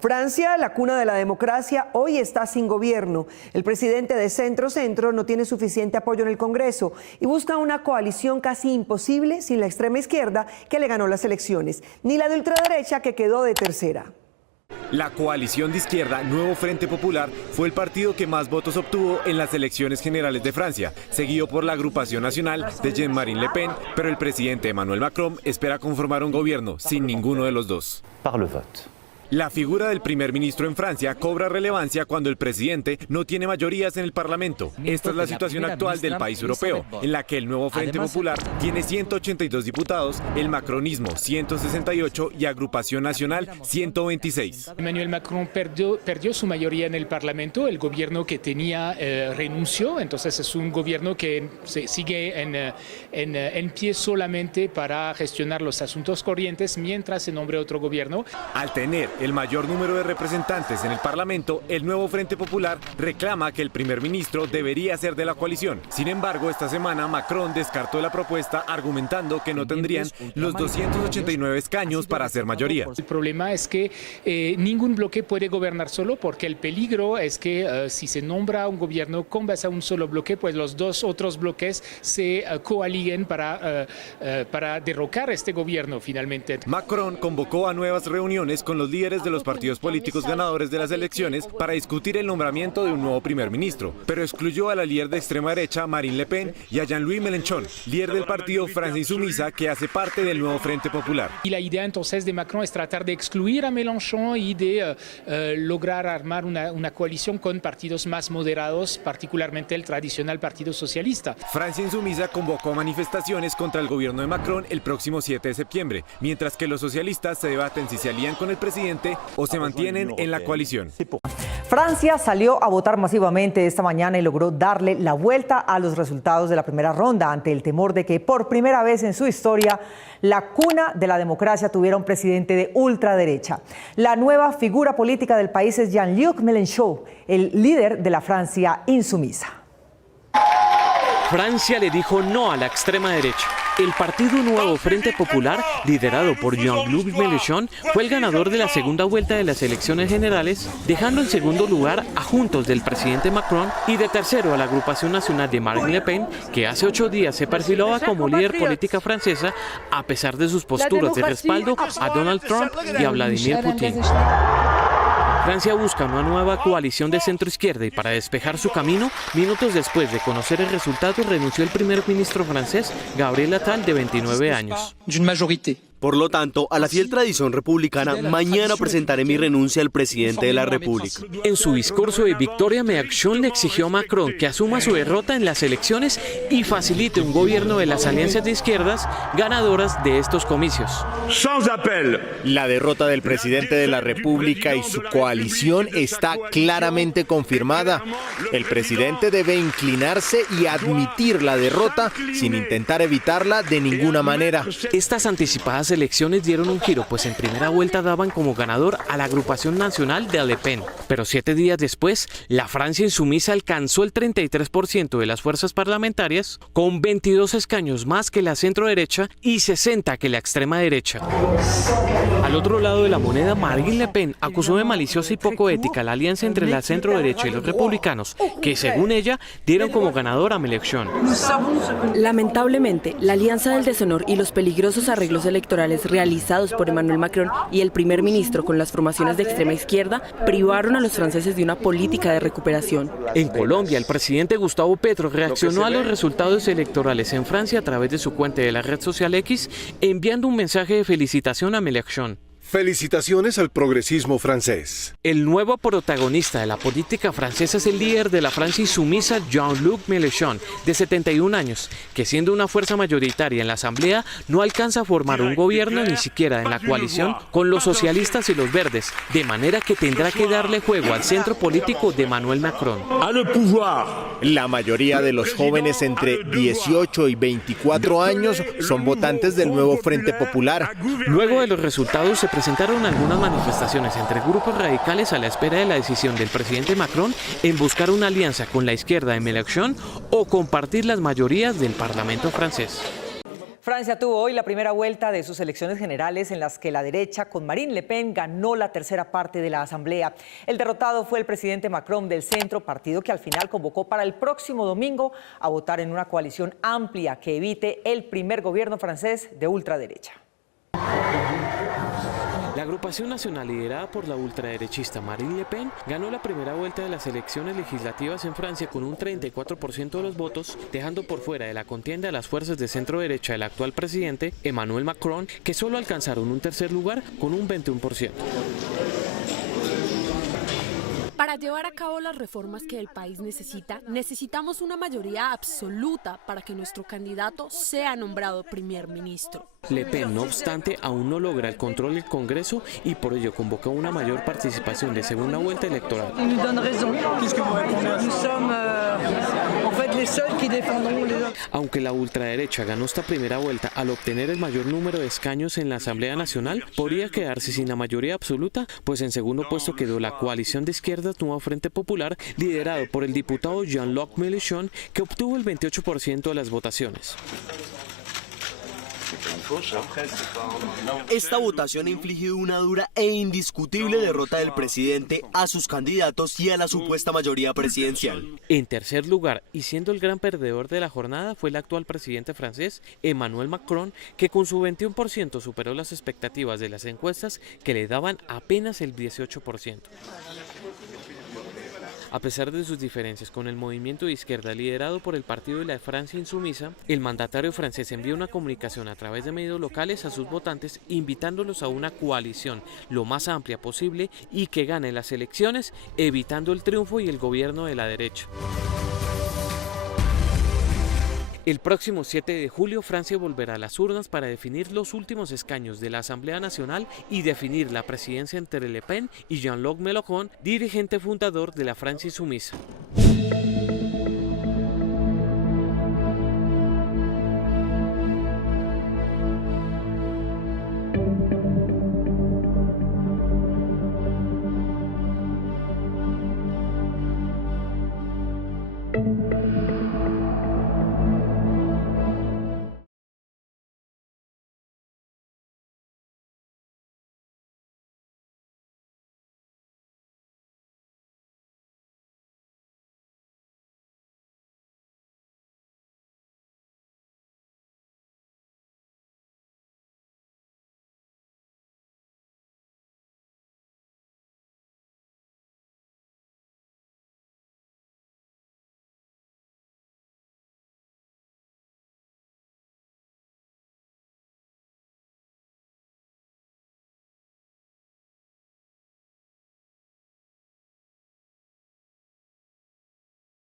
Francia, la cuna de la democracia, hoy está sin gobierno. El presidente de centro-centro no tiene suficiente apoyo en el Congreso y busca una coalición casi imposible sin la extrema izquierda que le ganó las elecciones, ni la de ultraderecha que quedó de tercera. La coalición de izquierda Nuevo Frente Popular fue el partido que más votos obtuvo en las elecciones generales de Francia, seguido por la agrupación nacional de Jean-Marie Le Pen, pero el presidente Emmanuel Macron espera conformar un gobierno sin ninguno de los dos. Par le vote. La figura del primer ministro en Francia cobra relevancia cuando el presidente no tiene mayorías en el Parlamento. Esta es la situación actual del país europeo, en la que el Nuevo Frente Popular tiene 182 diputados, el macronismo 168 y Agrupación Nacional 126. Emmanuel Macron perdió su mayoría en el Parlamento, el gobierno que tenía renunció, entonces es un gobierno que sigue en pie solamente para gestionar los asuntos corrientes mientras se nombre otro gobierno. Al tener el mayor número de representantes en el Parlamento, el Nuevo Frente Popular reclama que el primer ministro debería ser de la coalición. Sin embargo, esta semana Macron descartó la propuesta argumentando que no tendrían los 289 escaños para hacer mayoría. El problema es que ningún bloque puede gobernar solo, porque el peligro es que si se nombra un gobierno con base a un solo bloque, pues los dos otros bloques se coaliguen para derrocar este gobierno finalmente. Macron convocó a nuevas reuniones con los líderes de los partidos políticos ganadores de las elecciones para discutir el nombramiento de un nuevo primer ministro, pero excluyó a la líder de extrema derecha Marine Le Pen y a Jean-Louis Mélenchon, líder del partido Francia Insumisa que hace parte del Nuevo Frente Popular. Y la idea entonces de Macron es tratar de excluir a Mélenchon y de lograr armar una coalición con partidos más moderados, particularmente el tradicional Partido Socialista. Francia Insumisa convocó manifestaciones contra el gobierno de Macron el próximo 7 de septiembre, mientras que los socialistas se debaten si se alían con el presidente o se mantienen en la coalición. Francia salió a votar masivamente esta mañana y logró darle la vuelta a los resultados de la primera ronda ante el temor de que por primera vez en su historia la cuna de la democracia tuviera un presidente de ultraderecha. La nueva figura política del país es Jean-Luc Mélenchon, el líder de la Francia insumisa. Francia le dijo no a la extrema derecha. El Partido Nuevo Frente Popular, liderado por Jean-Luc Mélenchon, fue el ganador de la segunda vuelta de las elecciones generales, dejando en segundo lugar a Juntos del presidente Macron y de tercero a la Agrupación Nacional de Marine Le Pen, que hace 8 días se perfilaba como líder política francesa a pesar de sus posturas de respaldo a Donald Trump y a Vladimir Putin. Francia busca una nueva coalición de centro-izquierda y para despejar su camino, minutos después de conocer el resultado, renunció el primer ministro francés, Gabriel Attal, de 29 años. Por lo tanto, a la fiel tradición republicana, mañana presentaré mi renuncia al presidente de la República. En su discurso de victoria, Mélenchon le exigió a Macron que asuma su derrota en las elecciones y facilite un gobierno de las alianzas de izquierdas ganadoras de estos comicios. La derrota del presidente de la República y su coalición está claramente confirmada. El presidente debe inclinarse y admitir la derrota sin intentar evitarla de ninguna manera. Estas anticipadas elecciones dieron un giro, pues en primera vuelta daban como ganador a la Agrupación Nacional de Le Pen. Pero 7 días después, la Francia insumisa alcanzó el 33% de las fuerzas parlamentarias, con 22 escaños más que la centro-derecha y 60 que la extrema derecha. Al otro lado de la moneda, Marine Le Pen acusó de maliciosa y poco ética la alianza entre la centro-derecha y los republicanos, que según ella, dieron como ganador a Mélenchon. Lamentablemente, la alianza del deshonor y los peligrosos arreglos electorales realizados por Emmanuel Macron y el primer ministro con las formaciones de extrema izquierda privaron a los franceses de una política de recuperación. En Colombia, el presidente Gustavo Petro reaccionó a los resultados electorales en Francia a través de su cuenta de la red social X, enviando un mensaje de felicitación a Mélenchon. Felicitaciones al progresismo francés. El nuevo protagonista de la política francesa es el líder de la Francia insumisa, Jean-Luc Mélenchon, de 71 años, que siendo una fuerza mayoritaria en la Asamblea, no alcanza a formar un gobierno ni siquiera en la coalición con los socialistas y los verdes, de manera que tendrá que darle juego al centro político de Emmanuel Macron. La mayoría de los jóvenes entre 18 y 24 años son votantes del Nuevo Frente Popular. Luego de los resultados se presentaron algunas manifestaciones entre grupos radicales a la espera de la decisión del presidente Macron en buscar una alianza con la izquierda de Mélenchon o compartir las mayorías del Parlamento francés. Francia tuvo hoy la primera vuelta de sus elecciones generales en las que la derecha, con Marine Le Pen, ganó la tercera parte de la asamblea. El derrotado fue el presidente Macron del Centro, partido que al final convocó para el próximo domingo a votar en una coalición amplia que evite el primer gobierno francés de ultraderecha. La agrupación nacional liderada por la ultraderechista Marine Le Pen ganó la primera vuelta de las elecciones legislativas en Francia con un 34% de los votos, dejando por fuera de la contienda a las fuerzas de centro derecha del actual presidente Emmanuel Macron, que solo alcanzaron un tercer lugar con un 21%. Para llevar a cabo las reformas que el país necesita, necesitamos una mayoría absoluta para que nuestro candidato sea nombrado primer ministro. Le Pen, no obstante, aún no logra el control del Congreso y por ello convocó una mayor participación de segunda vuelta electoral. Aunque la ultraderecha ganó esta primera vuelta al obtener el mayor número de escaños en la Asamblea Nacional, podría quedarse sin la mayoría absoluta, pues en segundo puesto quedó la coalición de izquierdas Nuevo Frente Popular, liderado por el diputado Jean-Luc Mélenchon, que obtuvo el 28% de las votaciones. Esta votación ha infligido una dura e indiscutible derrota del presidente, a sus candidatos y a la supuesta mayoría presidencial. En tercer lugar, y siendo el gran perdedor de la jornada, fue el actual presidente francés, Emmanuel Macron, que con su 21% superó las expectativas de las encuestas que le daban apenas el 18%. A pesar de sus diferencias con el movimiento de izquierda liderado por el Partido de la Francia Insumisa, el mandatario francés envió una comunicación a través de medios locales a sus votantes invitándolos a una coalición lo más amplia posible y que gane las elecciones, evitando el triunfo y el gobierno de la derecha. El próximo 7 de julio, Francia volverá a las urnas para definir los últimos escaños de la Asamblea Nacional y definir la presidencia entre Le Pen y Jean-Luc Mélenchon, dirigente fundador de la Francia Insumisa.